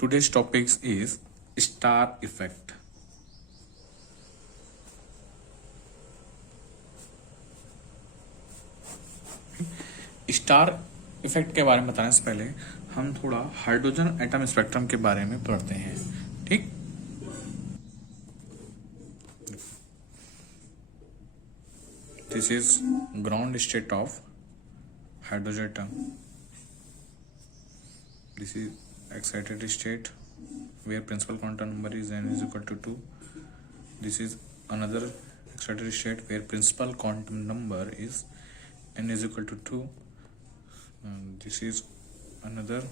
Today's topic is star effect. Star effect के बारे में बताने से पहले हम थोड़ा हाइड्रोजन एटम स्पेक्ट्रम के बारे में पढ़ते हैं। ठीक, this is ground state of hydrogen atom. This is excited state where principal quantum number is n is equal to 2. This is another excited state where principal quantum number is n is equal to 2. This is another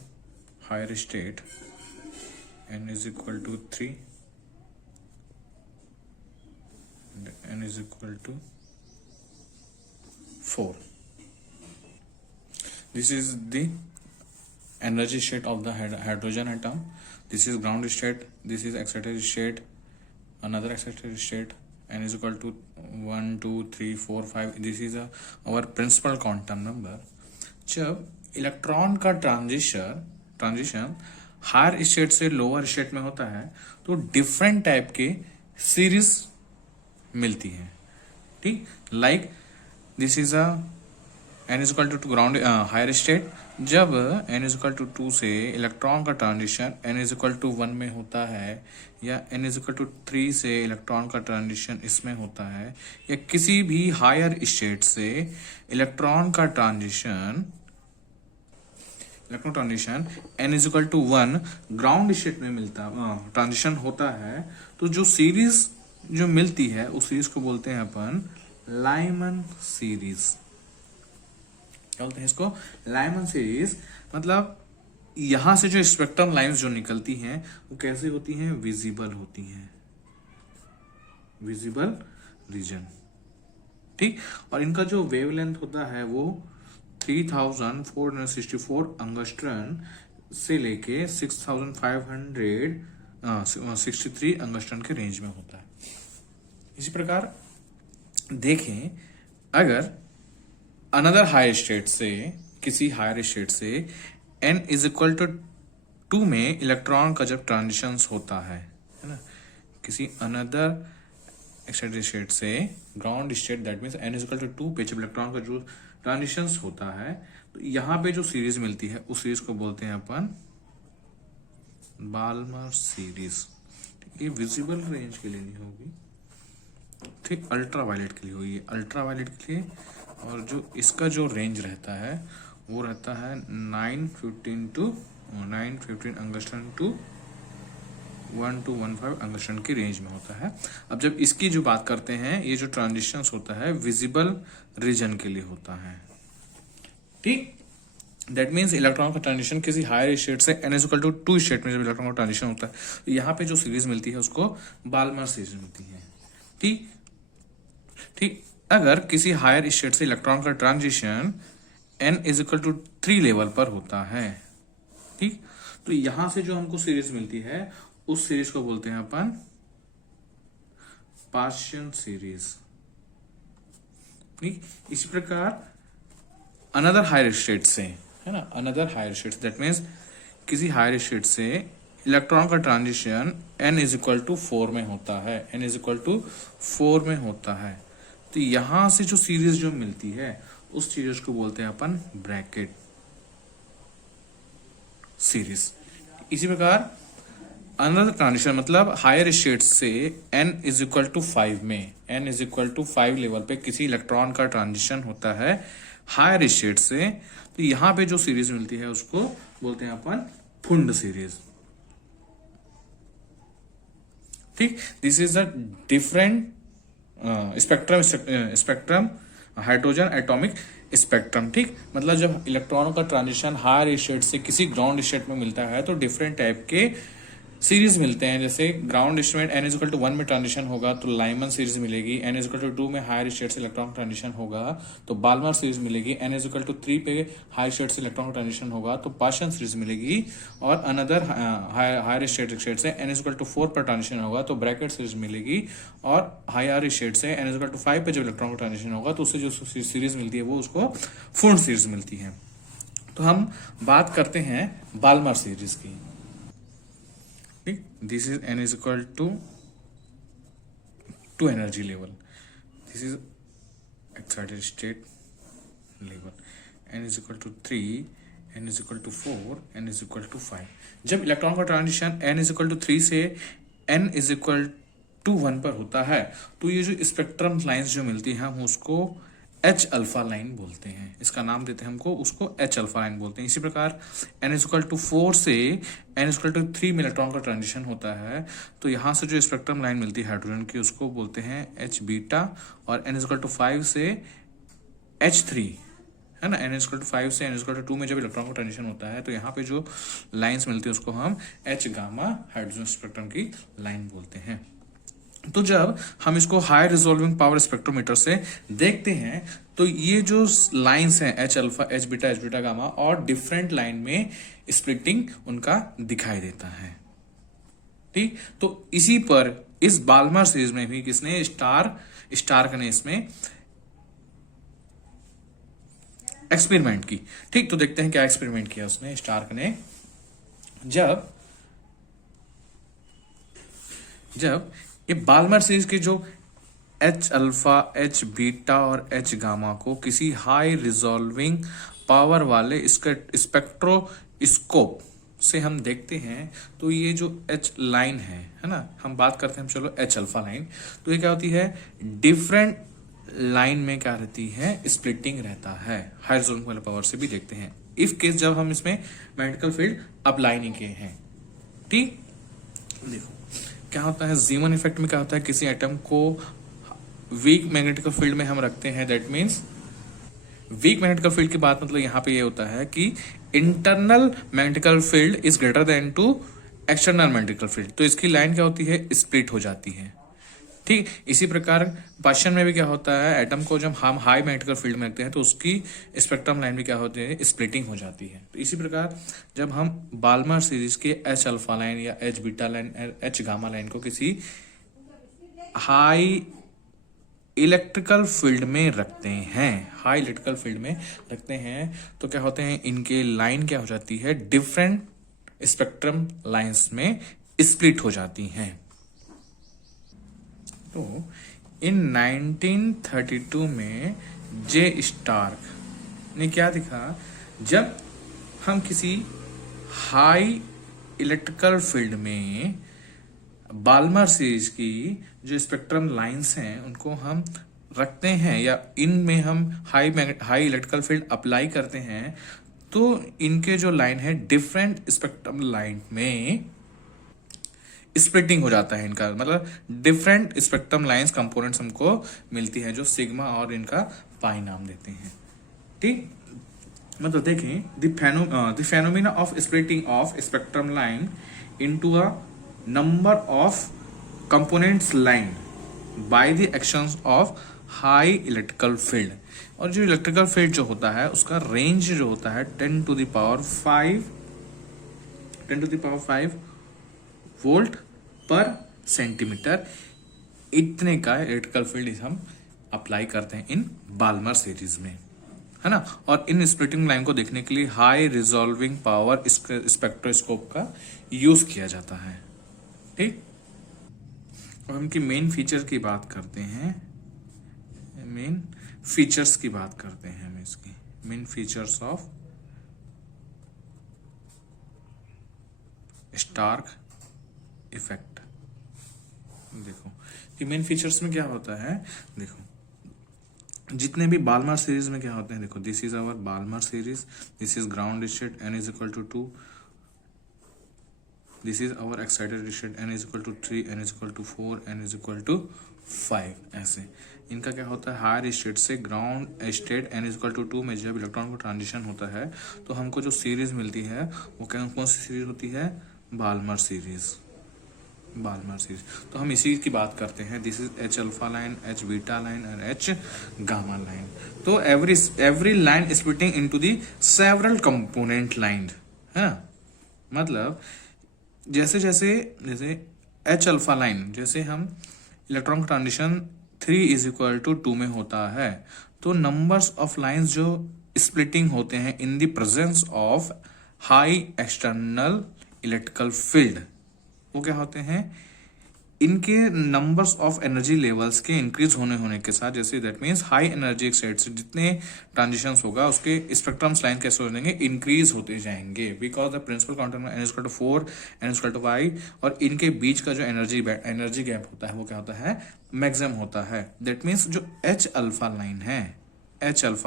higher state, n is equal to 3 and n is equal to 4. This is the energy state of the hydrogen atom. This is ground state, this is excited state, another excited state, n is equal to 1 2 3 4 5. This is our principal quantum number. जब electron का transition higher state से lower state में होता है तो different type के series मिलती है. ठीक, like this is n is equal to ground higher state. जब n इज इक्वल टू 2 से इलेक्ट्रॉन का transition n is equal to 1 में होता है, या n इज इक्वल टू 3 से इलेक्ट्रॉन का ट्रांजिशन इसमें होता है, या किसी भी हायर स्टेट से electron transition n is equal to 1 ground state में मिलता ट्रांजिशन होता है, तो जो सीरीज जो मिलती है उस सीरीज को बोलते हैं अपन लाइमन सीरीज. क्या बोलते हैं इसको? Lyman series. मतलब यहां से जो स्पेक्ट्रम लाइंस जो निकलती हैं वो कैसे होती हैं? विजिबल होती हैं, विजिबल रीजन. ठीक, और इनका जो वेवलेंथ होता है वो 3464 अंगस्ट्रन से लेके 6563 अंगस्ट्रन के रेंज में होता है. इसी प्रकार देखें, अगर अनदर हायर स्टेट से, किसी हायर स्टेट से n इज इक्वल टू 2 में इलेक्ट्रॉन का जब ट्रांजिशन होता है ना, किसी अनदर एक्साइटेड स्टेट से ground state, that means n is equal to 2 पे जब इलेक्ट्रॉन का जो ट्रांजिशन होता है तो यहाँ पे जो सीरीज मिलती है उस सीरीज को बोलते हैं अपन बाल्मर सीरीज. ये विजिबल रेंज के लिए नहीं होगी, ठीक, अल्ट्रावायलेट के लिए होगी. अल्ट्रावायलेट के लिए, और जो इसका जो रेंज रहता है वो रहता है 915 अंगस्ट्रन टू 1215 अंगस्ट्रन की रेंज में होता है. अब जब इसकी जो बात करते हैं, ये जो ट्रांजिशन होता है विजिबल रीजन के लिए होता है. ठीक, दैट मीन्स इलेक्ट्रॉन का ट्रांजिशन किसी हायर स्टेट से n is equal to 2 state में जब इलेक्ट्रॉन का ट्रांजिशन होता है तो यहाँ पे जो सीरीज मिलती है उसको बाल्मर सीरीज मिलती है. ठीक, अगर किसी हायर स्टेट से इलेक्ट्रॉन का transition n is equal to 3 level पर होता है, ठीक, तो यहां से जो हमको सीरीज मिलती है उस सीरीज को बोलते हैं अपन पार्शियल सीरीज. ठीक, इसी प्रकार अनदर हायर स्टेट से, है ना, another higher state, that means किसी हायर स्टेट से इलेक्ट्रॉन का transition n is equal to 4 में होता है, n इज इक्वल टू 4 में होता है, तो यहां से जो सीरीज जो मिलती है उस सीरीज को बोलते हैं अपन ब्रैकेट सीरीज. इसी प्रकार अनदर ट्रांजिशन, मतलब हायर स्टेट से n इज इक्वल टू 5 में, n is equal to 5 level पे किसी इलेक्ट्रॉन का ट्रांजिशन होता है हायर स्टेट से, तो यहां पे जो सीरीज मिलती है उसको बोलते हैं अपन फुंड सीरीज. ठीक, this is the different spectrum hydrogen atomic spectrum. ठीक, मतलब जब इलेक्ट्रॉनों का ट्रांजिशन हायर स्टेट से किसी ग्राउंड स्टेट में मिलता है तो डिफरेंट टाइप के सीरीज मिलते हैं. जैसे ground state n is equal to 1 में ट्रांजिशन होगा तो लाइमन सीरीज मिलेगी, n इज इक्वल टू 2 में हायर स्टेट से इलेक्ट्रॉन ट्रांजिशन होगा तो बाल्मर सीरीज मिलेगी, n इज इक्वल टू 3 पे हायर स्टेट से इलेक्ट्रॉन ट्रांजिशन होगा तो पार्शियल सीरीज मिलेगी, और अनदर हायर स्टेट से n इज इक्वल टू 4 पर ट्रांजिशन होगा तो ब्रैकेट सीरीज मिलेगी, और हायर स्टेट से n इज इक्वल टू 5 पे जब इलेक्ट्रॉन का ट्रांजिशन होगा तो उससे जो सीरीज मिलती है वो उसको फुंड सीरीज मिलती है. तो हम बात करते हैं बाल्मर सीरीज की. ठीक, this is n is equal to energy level, this is excited state level, n is equal to 3, n is equal to 4, n is equal to 5। जब इलेक्ट्रॉन का transition n is equal to 3 से n is equal to 1 पर होता है, तो ये जो spectrum lines जो मिलती हैं हम उसको H अल्फा लाइन बोलते हैं, इसका नाम देते हैं हमको, उसको H अल्फा लाइन बोलते हैं। इसी प्रकार n इज इक्वल टू 4 से n इज इक्वल टू 3 में इलेक्ट्रॉन का ट्रांजिशन होता है, तो यहाँ से जो स्पेक्ट्रम लाइन मिलती है हाइड्रोजन की उसको बोलते हैं H बीटा, और n इज इक्वल टू 5 से H3, है ना, n इज इक्वल टू 5 से n इज इक्वल टू 2 में जब इलेक्ट्रॉन का ट्रांजिशन होता है तो यहाँ पे जो लाइंस मिलती है उसको हम H गामा हाइड्रोजन स्पेक्ट्रम की लाइन बोलते हैं। तो जब हम इसको हाई रिजोल्विंग पावर स्पेक्ट्रोमीटर से देखते हैं तो ये जो लाइंस हैं H alpha, H beta gamma, और डिफरेंट लाइन में स्प्लिटिंग उनका दिखाई देता है। ठीक, तो इसी पर इस बाल्मर सीरीज में भी किसने स्टार्क ने इसमें एक्सपेरिमेंट की। ठीक, तो देखते हैं क्या एक्सपेरिमेंट किया उसने स्टार्क ने। जब ये बाल्मर सीरीज के जो H अल्फा, H बीटा और H गामा को किसी हाई रिजॉल्विंग पावर वाले स्पेक्ट्रोस्कोप से हम देखते हैं तो ये जो H लाइन है ना, हम बात करते हैं चलो H अल्फा लाइन, तो ये क्या होती है, डिफरेंट लाइन में क्या रहती है, स्प्लिटिंग रहता है। हाई रिजॉल्विंग वाले पावर से भी देखते हैं इफ केस जब हम इसमें मैग्नेटिकल फील्ड अप्लाई नहीं किए हैं। ठीक, देखो क्या होता है, जीमन इफेक्ट में क्या होता है, किसी एटम को वीक मैग्नेटिकल फील्ड में हम रखते हैं, that means weak magnetical field की बात मतलब यहाँ पे ये होता है कि internal magnetical field is greater than to external magnetical field, तो इसकी लाइन क्या होती है, स्प्लिट हो जाती है। ठीक, इसी प्रकार क्वेश्चन में भी क्या होता है, एटम को जब हम हाई मैग्नेटिकल फील्ड में रखते हैं तो उसकी स्पेक्ट्रम लाइन भी क्या होती है, स्प्लिटिंग हो जाती है। तो इसी प्रकार जब हम बाल्मर सीरीज के H अल्फा लाइन या H beta line, H gamma line को किसी हाई इलेक्ट्रिकल फील्ड में रखते हैं, हाई इलेक्ट्रिकल फील्ड में रखते हैं, तो क्या होते हैं, इनके लाइन क्या हो जाती है, डिफरेंट स्पेक्ट्रम लाइंस में स्प्लिट हो जाती हैं। तो इन 1932 में जे स्टार्क ने क्या दिखा, जब हम किसी हाई इलेक्ट्रिकल फील्ड में बाल्मर सीरीज की जो स्पेक्ट्रम लाइंस हैं उनको हम रखते हैं या इनमें हम हाई इलेक्ट्रिकल फील्ड अप्लाई करते हैं, तो इनके जो लाइन है डिफरेंट स्पेक्ट्रम लाइन में स्प्लिटिंग हो जाता है इनका, मतलब डिफरेंट स्पेक्ट्रम लाइंस कंपोनेंट्स हमको मिलती है जो सिग्मा और इनका पाई नाम देते हैं। ठीक, मतलब देखें the phenomena of splitting of spectrum line into a number of components line by the actions of high electrical field, और जो इलेक्ट्रिकल फील्ड जो होता है उसका रेंज जो होता है 10 to the power 5 volt per centimetre, इतने का इलेक्ट्रिकल फील्ड हम अप्लाई करते हैं इन बाल्मर सीरीज में, है ना। और इन स्प्लिटिंग लाइन को देखने के लिए हाई रिजॉल्विंग पावर स्पेक्ट्रोस्कोप का यूज किया जाता है। ठीक, और इनकी मेन फीचर की बात करते हैं, मेन फीचर्स की बात करते हैं हम इसकी, main features of Stark effect. देखो कि मेन फीचर्स में क्या होता है, देखो जितने भी बाल्मर सीरीज में क्या होते हैं, देखो this is our Balmer series, this is ground state n is equal to 2, this is our excited state n is equal to 3, n is equal to 4, n is equal to 5। ऐसे इनका क्या होता है, हायर स्टेट से ground state n is equal to 2 में जब electron का transition होता है तो हमको जो सीरीज मिलती है वो कौन सी सीरीज होती है, बाल्मर सीरीज। तो हम इसी की बात करते हैं, this is H alpha line, H beta line और H गामा लाइन। तो every line splitting into the several component line, है, मतलब जैसे H अल्फा लाइन, जैसे हम इलेक्ट्रॉन का ट्रांजिशन 3 इज इक्वल टू 2 में होता है तो नंबर्स ऑफ लाइंस जो स्प्लिटिंग होते हैं in the presence of high external electrical field, वो क्या होते हैं, इनके नंबर्स ऑफ एनर्जी लेवल्स के इंक्रीज होने के साथ, जैसे that means high energy state से जितने ट्रांजिशंस होगा उसके स्पेक्ट्रम्स लाइन कैसे हो जाएंगे, इंक्रीज होते जाएंगे, because the principal quantum n is equal to 4 n is equal to y, और इनके बीच का जो एनर्जी गैप होता है वो क्या होता है, मैक्सिमम होता है। दैट मीन्स जो H अल्फा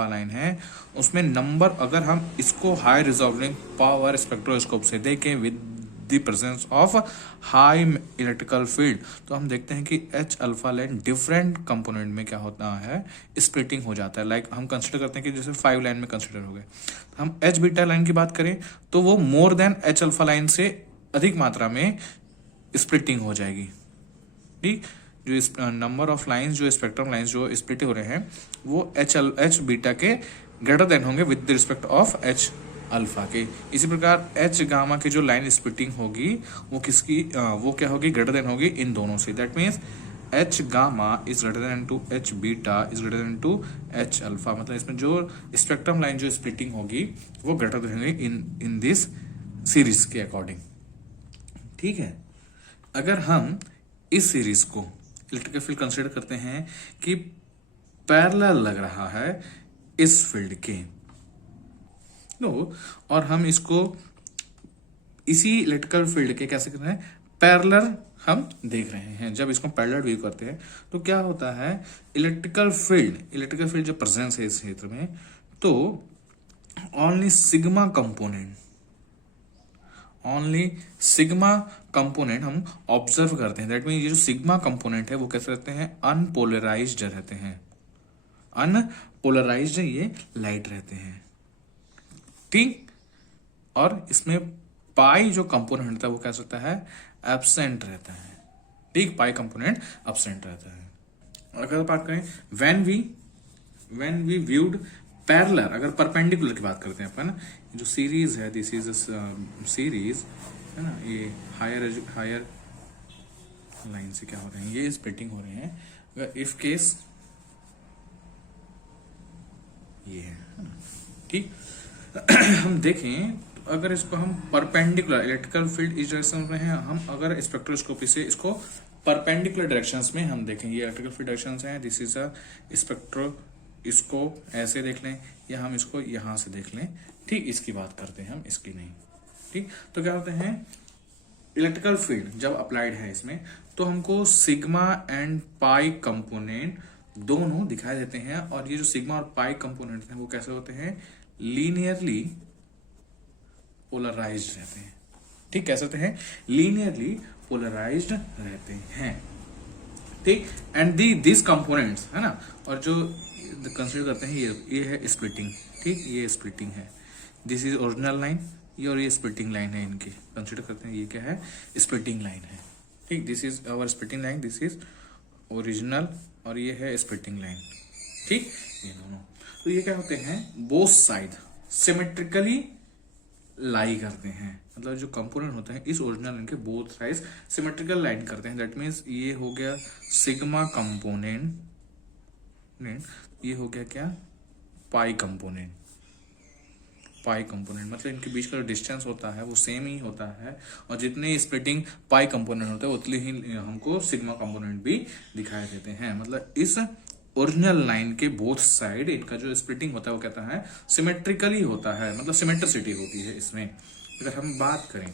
लाइन है उसमें नंबर, अगर हम इसको हाई रिजॉल्विंग पावर स्पेक्ट्रोस्कोप से देखें with the presence of high electrical field, तो हम देखते हैं कि H alpha line different component में क्या होता है, स्प्लिटिंग हो जाता है। लाइक हम कंसिडर करते हैं कि जैसे 5 लाइन में कंसिडर हो गए, हम H बीटा लाइन की बात करें तो वो more than H alpha line से अधिक मात्रा में स्प्लिटिंग हो जाएगी। ठीक, जो नंबर ऑफ लाइंस, जो स्पेक्ट्रम लाइंस जो स्प्लिट हो रहे हैं वो H बीटा के ग्रेटर देन होंगे with respect of H alpha के। इसी प्रकार H गामा की जो लाइन स्प्लिटिंग होगी वो किसकी, वो क्या होगी, ग्रेटर देन होगी इन दोनों से। That means H gamma is greater than to H beta is greater than to H alpha, मतलब इसमें जो स्पेक्ट्रम लाइन जो स्प्लिटिंग होगी वो ग्रेटर देन होगी इन दिस सीरीज के अकॉर्डिंग। ठीक है, अगर हम इस सीरीज को इलेक्ट्रिकल फील्ड कंसीडर करते हैं कि पैरेलल लग रहा है इस फील्ड के, और हम इसको इसी इलेक्ट्रिकल फील्ड के कैसे कर रहे हैं, पैरेलल हम देख रहे हैं। जब इसको पैरेलल व्यू करते हैं तो क्या होता है, इलेक्ट्रिकल फील्ड जो प्रेजेंस है इस क्षेत्र में, तो ओनली सिग्मा कंपोनेंट हम ऑब्जर्व करते हैं। दैट मीन ये जो सिग्मा कंपोनेंट है वो कैसे रहते हैं, अनपोलराइज्ड रहते हैं, अनपोलराइज्ड ये लाइट रहते हैं। ठीक, और इसमें पाई जो कंपोनेंट होता है वो क्या होता है, एब्सेंट रहता है। ठीक, पाई कंपोनेंट एब्सेंट रहता है। अगर बात करें व्हेन वी व्यूड पैरेलल, अगर परपेंडिकुलर की बात करते हैं अपन, जो सीरीज है, दिस इज सीरीज है ना, ये हायर लाइन से क्या हो रहे हैं, ये स्प्लिटिंग हो रहे हैं। अगर इफ केस ये है ना, ठीक हम देखें तो अगर इसको हम परपेंडिकुलर, इलेक्ट्रिकल फील्ड इस डायरेक्शन में है, हम अगर स्पेक्ट्रोस्कोपी से इसको परपेंडिकुलर डायरेक्शंस में हम देखें, ये इलेक्ट्रिकल फील्ड डायरेक्शंस हैं, दिस इज अ स्पेक्ट्रो, इसको ऐसे देख लें या हम इसको यहां से देख लें। ठीक, इसकी बात करते हैं हम, इसकी नहीं। ठीक, तो क्या होते हैं, इलेक्ट्रिकल फील्ड जब अप्लाइड है इसमें तो हमको सिग्मा एंड पाई कंपोनेंट दोनों दिखाई देते हैं, और ये जो सिग्मा और पाई कंपोनेंट हैं वो कैसे होते हैं, लीनियरली पोलराइज्ड रहते हैं। ठीक, कैसे होते हैं, लीनियरली पोलराइज्ड रहते हैं। ठीक, एंड दिस कंपोनेंट्स है ना, और जो कंसीडर करते हैं ये है स्प्लिटिंग। ठीक, ये स्प्लिटिंग है, दिस इज ओरिजिनल लाइन, ये और ये स्प्लिटिंग लाइन है, इनकी कंसीडर करते हैं, ये क्या है, स्प्लिटिंग लाइन है। ठीक, this is our splitting line, this is original, और ये है स्प्लिटिंग लाइन। ठीक, ये दोनों, तो ये क्या होते हैं, बोथ साइड सिमेट्रिकली लाई करते हैं, मतलब जो कंपोनेंट होते हैं इस ओरिजिनल लाइन के बोथ साइड सिमेट्रिकल लाइन करते हैं। दैट मीन्स ये हो गया सिग्मा कंपोनेंट, ये हो गया क्या, पाई कंपोनेंट मतलब इनके बीच का जो डिस्टेंस होता है वो सेम ही होता है, और जितने स्प्लिटिंग पाई कंपोनेंट होते हैं उतने ही हमको सिग्मा कंपोनेंट भी दिखाई देते हैं। मतलब इस ओरिजिनल लाइन के बोथ साइड इनका जो स्प्लिटिंग होता है वो कहता है सिमेट्रिकली होता है, मतलब सिमेट्रिसिटी होती है इसमें। अगर हम बात करें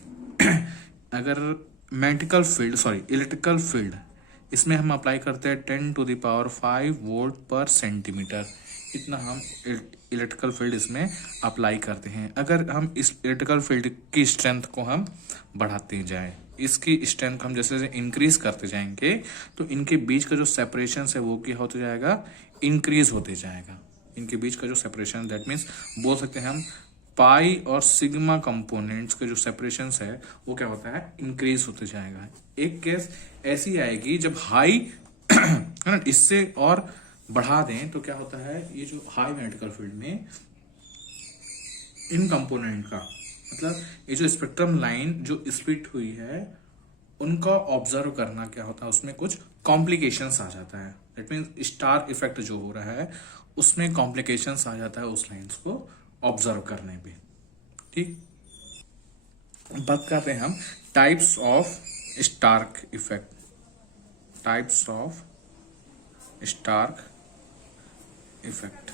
अगर इलेक्ट्रिकल फील्ड, इसमें हम अप्लाई करते हैं 10⁵ वोल्ट पर सेंटीमीटर, इतना हम इलेक्ट्रिकल फील्ड इसमें अप्लाई करते हैं। अगर हम इस इलेक्ट्रिकल फील्ड की स्ट्रेंथ को हम बढ़ाते जाएं, इसकी स्ट्रेंथ हम जैसे जैसे इंक्रीज करते जाएंगे तो इनके बीच का जो सेपरेशन है वो क्या होते जाएगा, इंक्रीज होते जाएगा। इनके बीच का जो सेपरेशन, दैट मीन्स बोल सकते हैं हम पाई और सिग्मा कंपोनेंट्स के जो सेपरेशन है वो क्या होता है, इंक्रीज होते जाएगा। एक केस ऐसी आएगी जब हाई है ना, इससे और बढ़ा दें तो क्या होता है, ये जो हाई मैग्नेटिकल फील्ड में इन कंपोनेंट का मतलब ये जो स्पेक्ट्रम लाइन जो स्प्लिट हुई है उनका ऑब्जर्व करना क्या होता है, उसमें कुछ कॉम्प्लिकेशंस आ जाता है। दैट मीन्स स्टार इफेक्ट जो हो रहा है उसमें कॉम्प्लिकेशंस आ जाता है उस लाइंस को ऑब्जर्व करने पे। ठीक, बात करते हैं हम types of Stark effect. Types of Stark effect.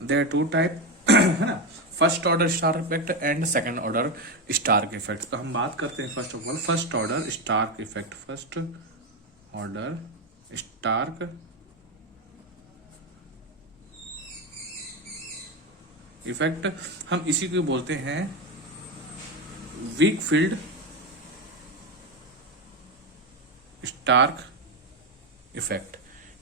There are two type है ना, first order Stark effect and second order Stark effect. तो हम बात करते हैं first of all first order Stark effect. First order Stark effect, हम इसी को बोलते हैं वीक फील्ड स्टार्क इफेक्ट।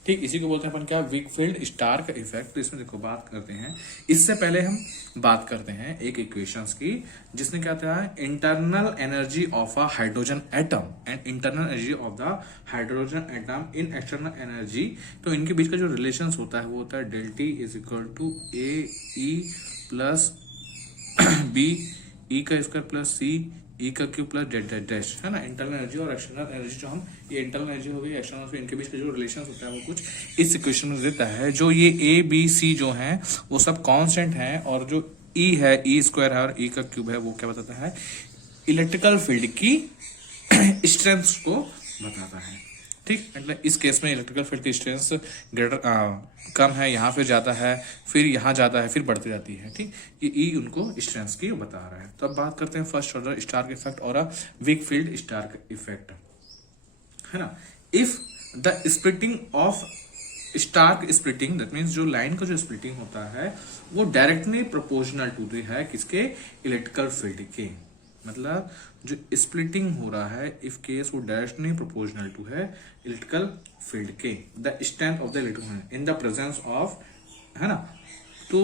ठीक, इसी को बोलते हैं अपन क्या, वीक फील्ड स्टार्क इफेक्ट। तो इसमें देखो बात करते हैं, इससे पहले हम बात करते हैं एक इक्वेशंस की जिसने क्या था, internal energy of a hydrogen atom and internal energy of the hydrogen atom in external energy. तो इनके बीच का जो रिलेशन होता है वो होता है del T is equal to A E plus B E का स्क्वायर प्लस सी ई का Q plus dot dot dash, है ना। इंटरनल एनर्जी और एक्सटर्नल एनर्जी, जो हम ये इंटरनल एनर्जी हो गई एक्सटर्नल, तो इनके बीच का जो रिलेशन होता है वो कुछ इस इक्वेशन में देता है। जो ये ए बी सी जो है वो सब कांस्टेंट है, और जो ई है ई स्क्वायर है और ई का क्यूब है वो क्या बताता है, इलेक्ट्रिकल फील्ड की स्ट्रेंथ को बताता है। ठीक, मतलब इस केस में इलेक्ट्रिकल फील्ड की स्ट्रेंथ ग्रेटर कम है, यहाँ फिर जाता है, फिर यहाँ जाता है, फिर बढ़ती जाती है। ठीक, ये ई उनको स्ट्रेंथ की बता रहा है। तो अब बात करते हैं फर्स्ट ऑर्डर स्टार्क इफेक्ट और a weak field Stark effect, है ना। If the splitting of Stark splitting, that means जो लाइन का जो स्प्लिटिंग होता है वो डायरेक्टली प्रोपोर्शनल टू है किसके, इलेक्ट्रिकल फील्ड के। मतलब जो स्प्लिटिंग हो रहा है इफ केस वो डायरेक्टली प्रोपोर्शनल टू है इलेक्ट्रिकल फील्ड के the strength of the electron in the presence of, है ना। तो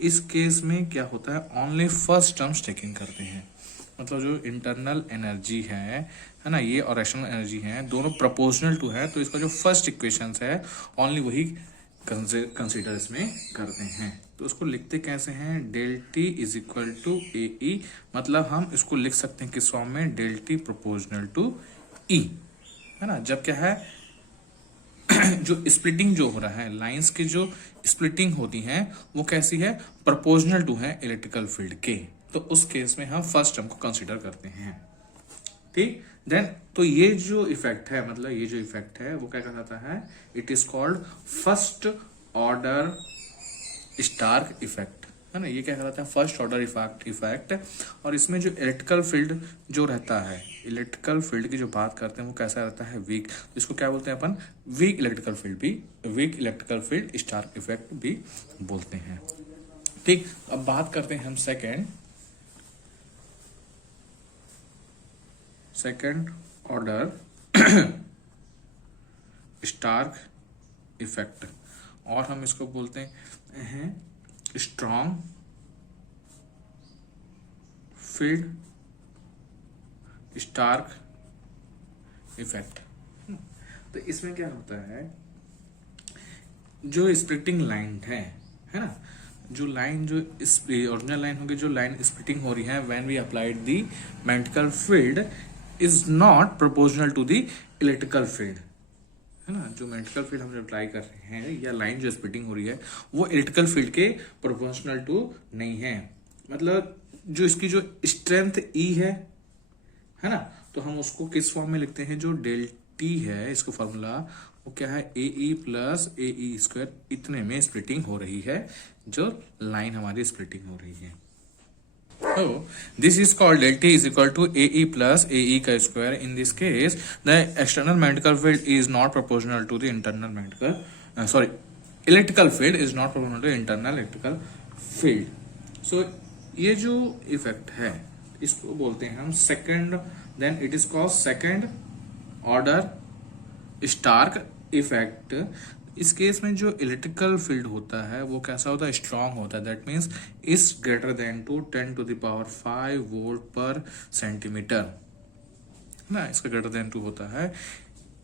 इस केस में क्या होता है, ओनली फर्स्ट टर्म्स टेकिंग करते हैं। मतलब जो इंटरनल एनर्जी है ना, ये और एक्सटर्नल एनर्जी है, दोनों प्रोपोर्शनल टू है, तो इसका जो फर्स्ट इक्वेशन है ओनली वही कंसीडर इसमें करते हैं। तो उसको लिखते कैसे हैं, del T is equal to A e, मतलब हम इसको लिख सकते हैं किस फॉर्म में, del t proportional to e, है ना। जब क्या है जो स्प्लिटिंग जो हो रहा है, लाइंस की जो स्प्लिटिंग होती है वो कैसी है, प्रोपोर्शनल टू है इलेक्ट्रिकल फील्ड के। तो उस केस में हम फर्स्ट टर्म को कंसीडर करते हैं। ठीक, देन तो ये जो इफेक्ट है, मतलब ये जो इफेक्ट है वो क्या कहलाता है, it is called first order Stark effect, है ना। ये क्या कहलाता है, फर्स्ट ऑर्डर इफेक्ट। और इसमें जो इलेक्ट्रिकल फील्ड जो रहता है, इलेक्ट्रिकल फील्ड की जो बात करते हैं वो कैसा रहता है, वीक। इसको क्या बोलते हैं अपन, वीक इलेक्ट्रिकल फील्ड भी, weak electrical field Stark effect भी बोलते हैं। ठीक, अब बात करते हैं हम सेकेंड ऑर्डर स्टार्क इफेक्ट, और हम इसको बोलते हैं स्ट्रॉन्ग फील्ड स्टार्क इफेक्ट। तो इसमें क्या होता है, जो स्प्लिटिंग लाइन है ना, जो लाइन जो ओरिजिनल लाइन होगी, जो लाइन स्प्लिटिंग हो रही है when we applied the magnetical field is not proportional to the electrical field, है ना। जो मैग्नेटिकल फील्ड हम अप्लाई कर रहे हैं या लाइन जो स्प्लिटिंग हो रही है वो इलेक्ट्रिकल फील्ड के प्रोपोर्शनल टू नहीं है। मतलब जो इसकी जो स्ट्रेंथ ई है ना, तो हम उसको किस फॉर्म में लिखते हैं, जो डेल टी है इसका फॉर्मूला वो क्या है, ए ई प्लस ए ई स्क्वायर, इतने में स्प्लिटिंग हो रही है, जो लाइन हमारी स्प्लिटिंग हो रही है। So this is called del T is equal to AE plus AE का square. In this case, the external magnetical field is not proportional to the internal magnetical, electrical field is not proportional to internal electrical field. So ये जो effect है इसको बोलते हैं हम second, then it is called second order Stark effect. इस case में जो इलेक्ट्रिकल फील्ड होता है वो कैसा होता है, स्ट्रांग होता है, that means is greater than to 10⁵ volt per centimetre ना। इसका ग्रेटर देन 2 होता है,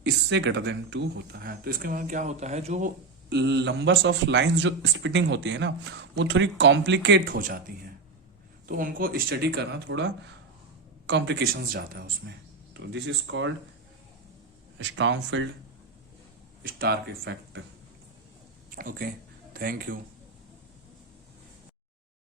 इससे ग्रेटर देन 2 होता है। तो इसके बाद क्या होता है, जो नंबर्स ऑफ लाइंस जो स्प्लिटिंग होती है ना वो थोड़ी कॉम्प्लिकेट हो जाती है, तो उनको स्टडी करना थोड़ा कॉम्प्लिकेशंस जाता है उसमें। तो this is called strong field Stark effect. Okay, thank you.